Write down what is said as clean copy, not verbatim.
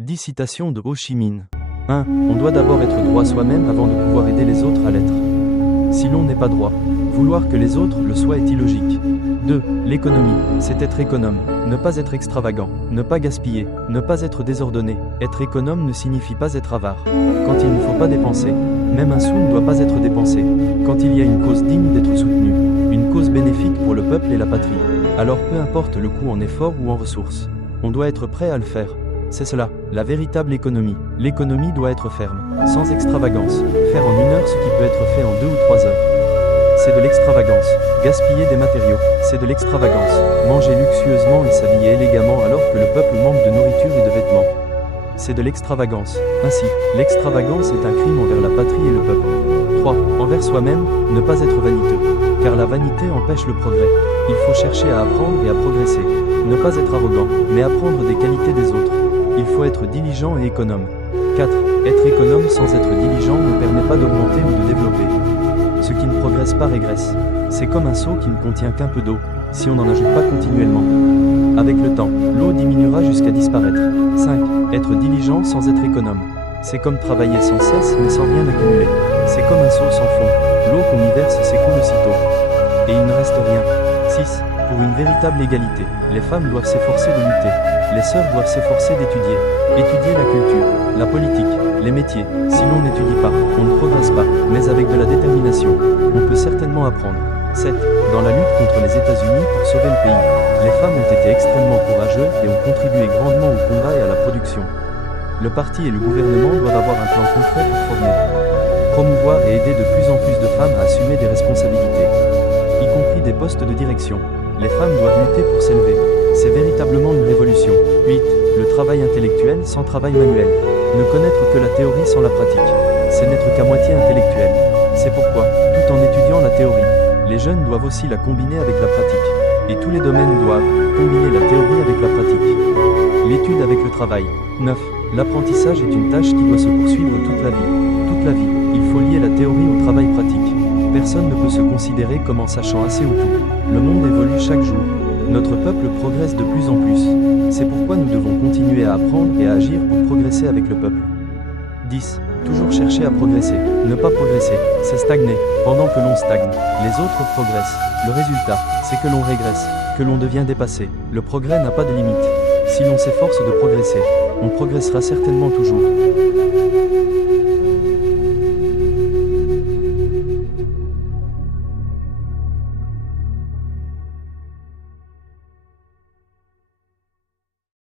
10 citations de Ho Chi Minh. 1. On doit d'abord être droit soi-même avant de pouvoir aider les autres à l'être. Si l'on n'est pas droit, vouloir que les autres le soient est illogique. 2. L'économie, c'est être économe, ne pas être extravagant, ne pas gaspiller, ne pas être désordonné. Être économe ne signifie pas être avare. Quand il ne faut pas dépenser, même un sou ne doit pas être dépensé. Quand il y a une cause digne d'être soutenue, une cause bénéfique pour le peuple et la patrie, alors peu importe le coût en effort ou en ressources, on doit être prêt à le faire. C'est cela, la véritable économie. L'économie doit être ferme, sans extravagance, faire en 1 heure ce qui peut être fait en 2 ou 3 heures. C'est de l'extravagance. Gaspiller des matériaux, c'est de l'extravagance. Manger luxueusement et s'habiller élégamment alors que le peuple manque de nourriture et de vêtements, c'est de l'extravagance. Ainsi, l'extravagance est un crime envers la patrie et le peuple. 3. Envers soi-même, ne pas être vaniteux, car la vanité empêche le progrès. Il faut chercher à apprendre et à progresser. Ne pas être arrogant, mais apprendre des qualités des autres. Il faut être diligent et économe. 4. Être économe sans être diligent ne permet pas d'augmenter ou de développer. Ce qui ne progresse pas régresse. C'est comme un seau qui ne contient qu'un peu d'eau, si on n'en ajoute pas continuellement. Avec le temps, l'eau diminuera jusqu'à disparaître. 5. Être diligent sans être économe. C'est comme travailler sans cesse mais sans rien accumuler. C'est comme un seau sans fond. L'eau qu'on y verse s'écoule aussitôt. Et il ne reste rien. 6. Pour une véritable égalité, les femmes doivent s'efforcer de lutter. Les sœurs doivent s'efforcer d'étudier. Étudier la culture, la politique, les métiers. Si l'on n'étudie pas, on ne progresse pas, mais avec de la détermination, on peut certainement apprendre. 7. Dans la lutte contre les États-Unis pour sauver le pays, les femmes ont été extrêmement courageuses et ont contribué grandement au combat et à la production. Le parti et le gouvernement doivent avoir un plan concret pour former, promouvoir et aider de plus en plus de femmes à assumer des responsabilités, y compris des postes de direction. Les femmes doivent lutter pour s'élever. C'est véritablement une révolution. 8. Le travail intellectuel sans travail manuel. Ne connaître que la théorie sans la pratique, c'est n'être qu'à moitié intellectuel. C'est pourquoi, tout en étudiant la théorie, les jeunes doivent aussi la combiner avec la pratique. Et tous les domaines doivent combiner la théorie avec la pratique. L'étude avec le travail. 9. L'apprentissage est une tâche qui doit se poursuivre toute la vie. Toute la vie, il faut lier la théorie au travail pratique. Personne ne peut se considérer comme en sachant assez ou tout. Le monde évolue chaque jour. Notre peuple progresse de plus en plus. C'est pourquoi nous devons continuer à apprendre et à agir pour progresser avec le peuple. 10. Toujours chercher à progresser. Ne pas progresser, c'est stagner. Pendant que l'on stagne, les autres progressent. Le résultat, c'est que l'on régresse, que l'on devient dépassé. Le progrès n'a pas de limite. Si l'on s'efforce de progresser, on progressera certainement toujours.